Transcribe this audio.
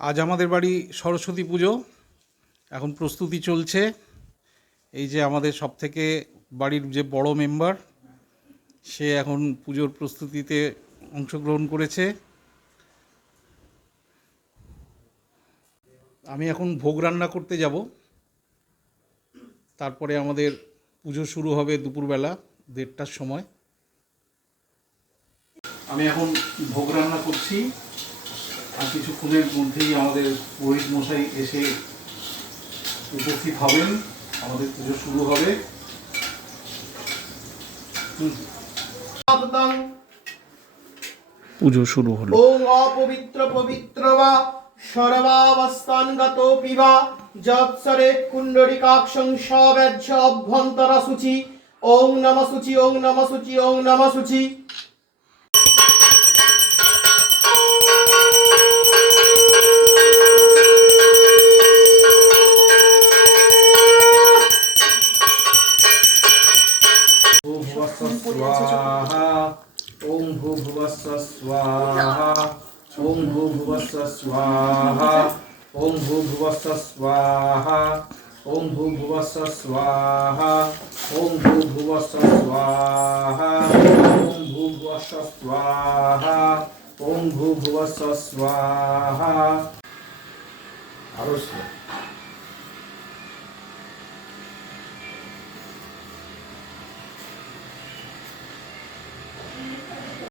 আজ আমাদের বাড়ি সরস্বতী পুজো। এখন প্রস্তুতি চলছে। এই যে আমাদের সবথেকে বাড়ির যে বড় মেম্বার, সে এখন পুজোর প্রস্তুতিতে অংশগ্রহণ করেছে। আমি এখন ভোগ রান্না করতে যাব। তারপরে আমাদের পুজো শুরু হবে দুপুরবেলা 1:30টার সময়। আমি এখন ভোগ রান্না করছি, আর কিছুক্ষণের মধ্যেই আমাদের পুরোহিত মশাই এসে উপস্থিত হবেন। আমাদের পুজো শুরু হবে। পুজো শুরু হলো। ওং অপবিত্র পবিত্র বা সর্বাবস্থানগত পিবা যৎসরে কুণ্ডলিকাক্ষং সবেজ্য অভ্যন্তরা শুচি। ওং নম শুচি, ওং নম শুচি, ওং নম শুচি। स्वाहा ओम भूर्भुवस्सुः स्वाहा ओम भूर्भुवस्सुः स्वाहा ओम भूर्भुवस्सुः स्वाहा ओम भूर्भुवस्सुः स्वाहा ओम भूर्भुवस्सुः स्वाहा ओम भूर्भुवस्सुः स्वाहा ओम भूर्भुवस्सुः स्वाहा।